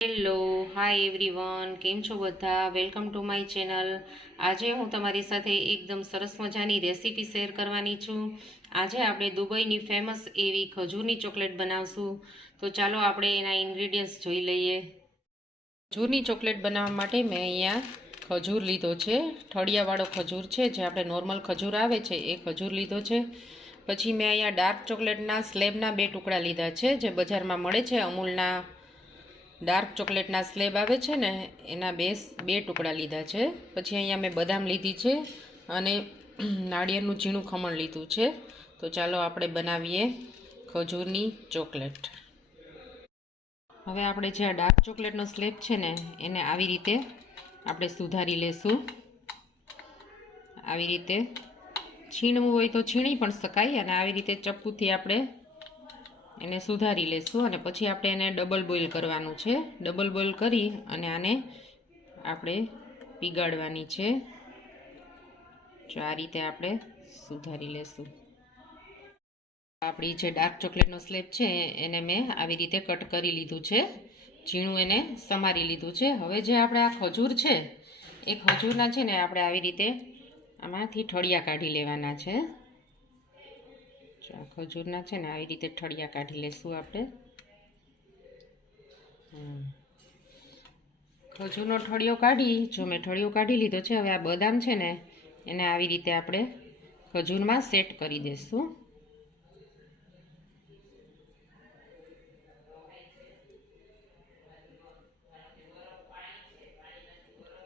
Hello, hi everyone, કેમ છો બધા? Welcome to my channel. આજે હું તમારી સાથે એકદમ સરસ મજાની રેસીપી શેર કરવાની છું. આજે આપણે દુબઈની ફેમસ એવી ખજૂરની ચોકલેટ બનાવશું. તો ચાલો આપણે એના ઇન્ગ્રીડિયન્ટ્સ જોઈ લઈએ. ખજૂરની ચોકલેટ બનાવવા માટે મેં અહીંયા ખજૂર લીધો છે. ઠળિયાવાળો ખજૂર છે, જે આપણે નોર્મલ ખજૂર આવે છે એ ખજૂર લીધો છે. પછી મેં અહીંયા ડાર્ક ચોકલેટના સ્લેબના 2 ટુકડા લીધા છે, જે બજારમાં મળે છે. અમૂલના ડાર્ક ચોકલેટના સ્લેબ આવે છે ને, એના બે ટુકડા લીધા છે. પછી અહીંયા મેં બદામ લીધી છે અને નાળિયેરનું ઝીણું ખમણ લીધું છે. તો ચાલો આપણે બનાવીએ ખજૂરની ચોકલેટ. હવે આપણે જે આ ડાર્ક ચોકલેટનો સ્લેબ છે ને, એને આવી રીતે આપણે સુધારી લેશું. આવી રીતે છીણવું હોય તો છીણી પણ શકાય, અને આવી રીતે ચપ્પુથી આપણે એને સુધારી લેશું. અને પછી આપણે એને ડબલ બોઇલ કરવાનું છે. ડબલ બોઇલ કરી અને આને આપણે પીગાળવાની છે. જો આ રીતે આપણે સુધારી લેશું. આપણી જે ડાર્ક ચોકલેટનો સ્લેબ છે એને મેં આવી રીતે કટ કરી લીધું છે, ઝીણું એને સમારી લીધું છે. હવે જે આપણે આ ખજૂર છે એ ખજૂરના છે ને આપણે આવી રીતે આમાંથી ઠળિયા કાઢી લેવાના છે. ખજૂરના છે ને આવી રીતે ઠળિયા કાઢી લેશું આપણે. ખજૂરનો ઠળિયો કાઢી, જો મેં ઠળિયો કાઢી લીધો છે. હવે આ બદામ છે ને એને આવી રીતે આપણે ખજૂરમાં સેટ કરી દઈશું.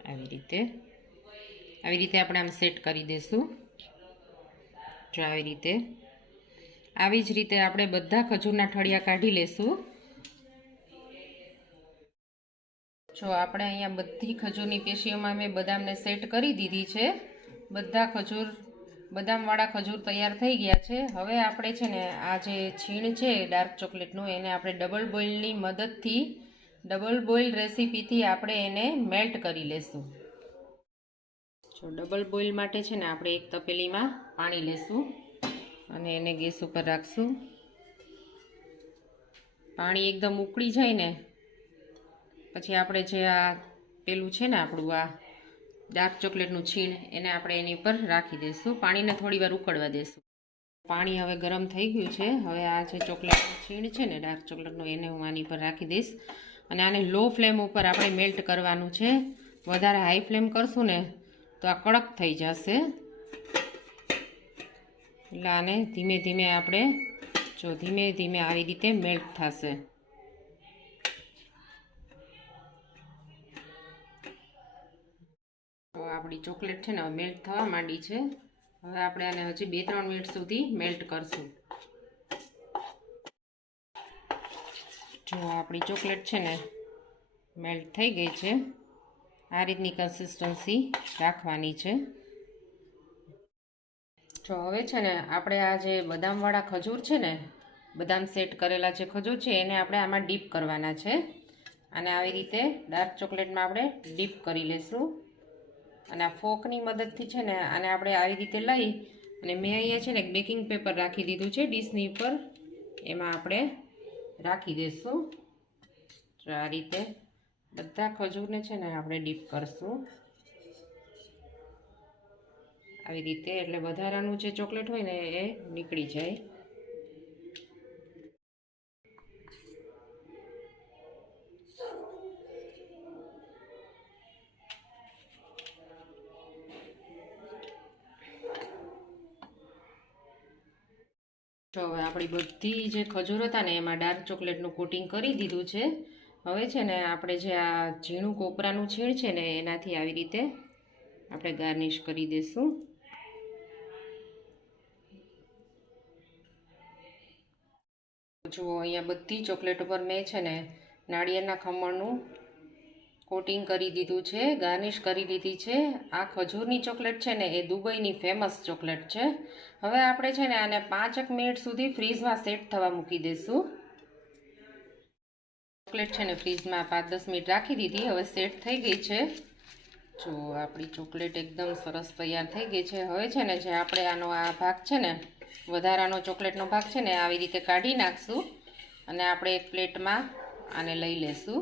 આવી રીતે આપણે આમ સેટ કરી દઈશું. જો આવી જ રીતે આપણે બધા ખજૂરના ઠળિયા કાઢી લેશું. જો આપણે અહીંયા બધી ખજૂરની પેશીઓમાં મેં બદામને સેટ કરી દીધી છે. બધા બદામવાળા ખજૂર તૈયાર થઈ ગયા છે. હવે આપણે છે ને આ જે છીણ છે ડાર્ક ચોકલેટનું, એને આપણે ડબલ બોઇલની મદદથી, ડબલ બોઇલ રેસીપીથી આપણે એને મેલ્ટ કરી લેશું. જો ડબલ બોઇલ માટે છે ને આપણે એક તપેલીમાં પાણી લેશું અને એને ગેસ ઉપર રાખશું. પાણી એકદમ ઉકળી જાય ને પછી આપણે જે આ પેલું છે ને આપણું આ ડાર્ક ચોકલેટનું છીણ, એને આપણે એની ઉપર રાખી દઈશું. પાણીને થોડી વાર ઉકળવા દઈશું. પાણી હવે ગરમ થઈ ગયું છે. હવે આ જે ચોકલેટનું છીણ છે ને ડાર્ક ચોકલેટનું, એને હું આની પર રાખી દઈશ અને આને લો ફ્લેમ ઉપર આપણે મેલ્ટ કરવાનું છે. વધારે હાઈ ફ્લેમ કરશું ને તો આ કડક થઈ જશે. એટલે આને ધીમે ધીમે આપણે ધીમે ધીમે આવી રીતે મેલ્ટ થશે. આપણી ચોકલેટ છે ને મેલ્ટ થવા માંડી છે. હવે આપણે આને હજી 2-3 મિનિટ સુધી મેલ્ટ કરશું. જો આપણી ચોકલેટ છે ને મેલ્ટ થઈ ગઈ છે. આ રીતની કન્સિસ્ટન્સી રાખવાની છે. જો હવે છે ને આપણે આ જે બદામવાળા ખજૂર છે ને, બદામ સેટ કરેલા જે ખજૂર છે, એને આપણે આમાં ડીપ કરવાના છે. અને આવી રીતે ડાર્ક ચોકલેટમાં આપણે ડીપ કરી લઈશું. અને આ ફોકની મદદથી છે ને આને આપણે આવી રીતે લઈ અને મેં અહીંયા છે ને એક બેકિંગ પેપર રાખી દીધું છે ડીશની ઉપર, એમાં આપણે રાખી દઈશું. તો આ રીતે બધા ખજૂરને છે ને આપણે ડીપ કરશું આવી રીતે, એટલે વધારાનું જે ચોકલેટ હોય ને એ નીકળી જાય. તો હવે આપણી બધી જે ખજૂર હતા ને એમાં ડાર્ક ચોકલેટનું કોટિંગ કરી દીધું છે. હવે છે ને આપણે જે આ ઝીણું કોપરાનું છીણ છે ને એનાથી આવી રીતે આપણે ગાર્નિશ કરી દઈશું. જુઓ અહીંયા બધી ચોકલેટ ઉપર મેં છે ને નાળિયેરના ખમણનું કોટિંગ કરી દીધું છે, ગાર્નિશ કરી દીધી છે. આ ખજૂરની ચોકલેટ છે ને એ દુબઈની ફેમસ ચોકલેટ છે. હવે આપણે છે ને આને 5 મિનિટ સુધી ફ્રીઝમાં સેટ થવા મૂકી દઈશું. ચોકલેટ છે ને ફ્રીઝમાં 5-10 મિનિટ રાખી દીધી. હવે સેટ થઈ ગઈ છે. જો આપણી ચોકલેટ એકદમ સરસ તૈયાર થઈ ગઈ છે. હવે છે ને જે આપણે આનો આ ભાગ છે ને, વધારાનો ચોકલેટનો ભાગ છે ને, આવી રીતે કાઢી નાખશું અને આપણે એક પ્લેટમાં આને લઈ લેશું.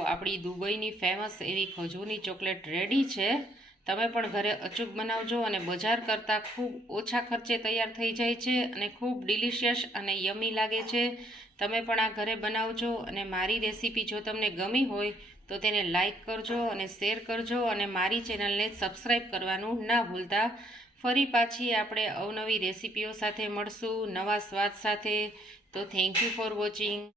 તો આપણી દુબઈની ફેમસ એવી ખજૂરની ચોકલેટ રેડી છે. તમે પણ ઘરે અચૂક બનાવજો અને બજાર કરતાં ખૂબ ઓછા ખર્ચે તૈયાર થઈ જાય છે અને ખૂબ ડિલિશિયસ અને યમી લાગે છે. તમે પણ આ ઘરે બનાવજો અને મારી રેસીપી જો તમને ગમી હોય તો તેને લાઈક કરજો અને શેર કરજો અને મારી ચેનલને સબસ્ક્રાઈબ કરવાનું ના ભૂલતા. ફરી પાછી આપણે અવનવી રેસીપીઓ સાથે મળશું, નવા સ્વાદ સાથે. તો થેન્ક યુ ફોર વોચિંગ.